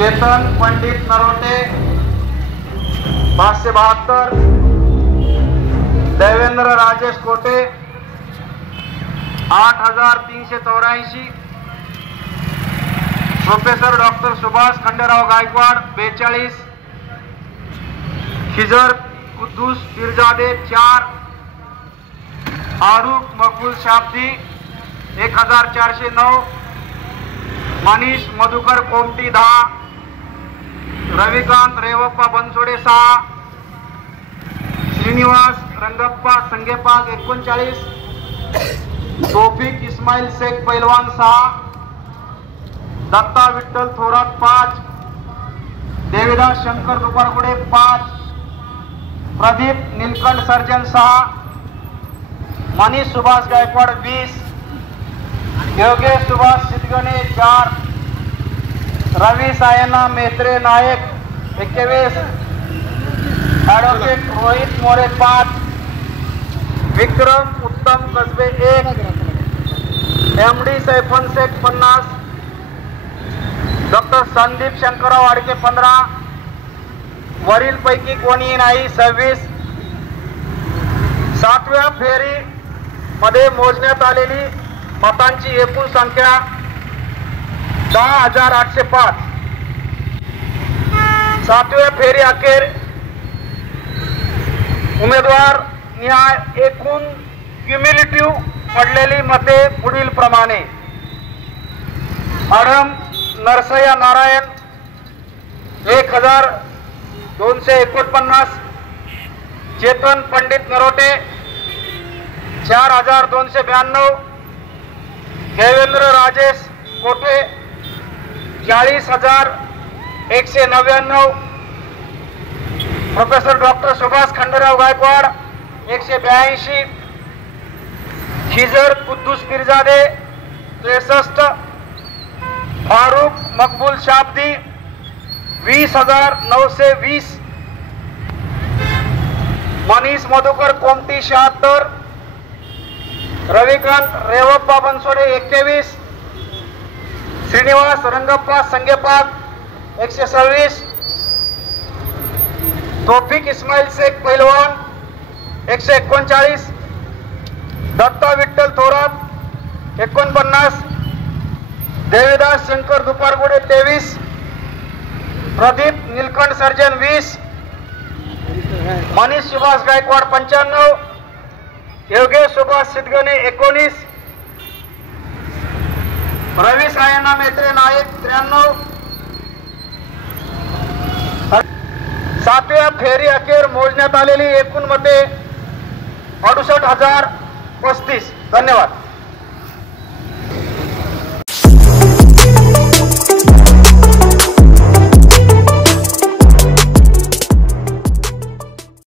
चेतन पंडित नरोटे 572, देवेंद्र राजेश कोटे 8384, professor doctor Subhash Khanderao Gaikwad 42, Khizr Quddus पीरजादे 4, Farooq मकबूल शाब्दी 1409, मनीष मधुकर कोमटी 10, रविकांत रेवप्पा बनसोडे 6, श्रीनिवास रंगप्पा संगेपाग 39, तौफिक इस्माईल शेख पैलवान 6, Datta Vitthal Thorat 5, Devidas Shankar Dupargude 5, Pradeep Neelkanth Sarjan 6, Manish Subhash Gaikwad 20, Yogesh Subhash Siddhagane 4, Ravi Sayana Metre Nayak 21, advocate Rohit More 5, Vikram Uttam Kasbe 1, MD Saifan Shaikh 50, doctor Sandeep Shankarrao Wadke 15, वरील पैकी कोणी नाही 26. 7व्या फेरी मध्ये मोजण्यात आलेली मतांची एकूण संख्या 10,805. 7व्या फेरी अखेर उमेदवार निहाय एकूण क्युम्युलेटिव्ह पडलेली मते पुढील प्रमाणे: अडम नरसय्या नारायण 1249, चेतन पंडित नरोटे 4292, देवेंद्र राजेश कोटे 40,199, प्रोफेसर डॉक्टर सुभाष खंडेराव गायकवाड 182, खिजर कुद्दूस पीरजादे 63, फारूक मकबूल शाब्दी 20,920, मनीष मधुकर कोमटी 76, रविकांत रेवप्पा बनसोडे 21, श्रीनिवास रंगप्पा संगेपाग 126, तौफिक इस्माईल शेख पैलवान 139, दत्ता विठ्ठल थोरात 49, देविदास शंकर दुपारगुडे 23, प्रदीप नीलकंठ सर्जन 20, मनीष सुभाष गायकवाड 95, योगेश सुभाष सिद्धगणे 19, रवि सायना मेत्रे नायक 93. 7व्या फेरी अखेर मोजण्यात आलेली एकूण मते 68,035. धन्यवाद.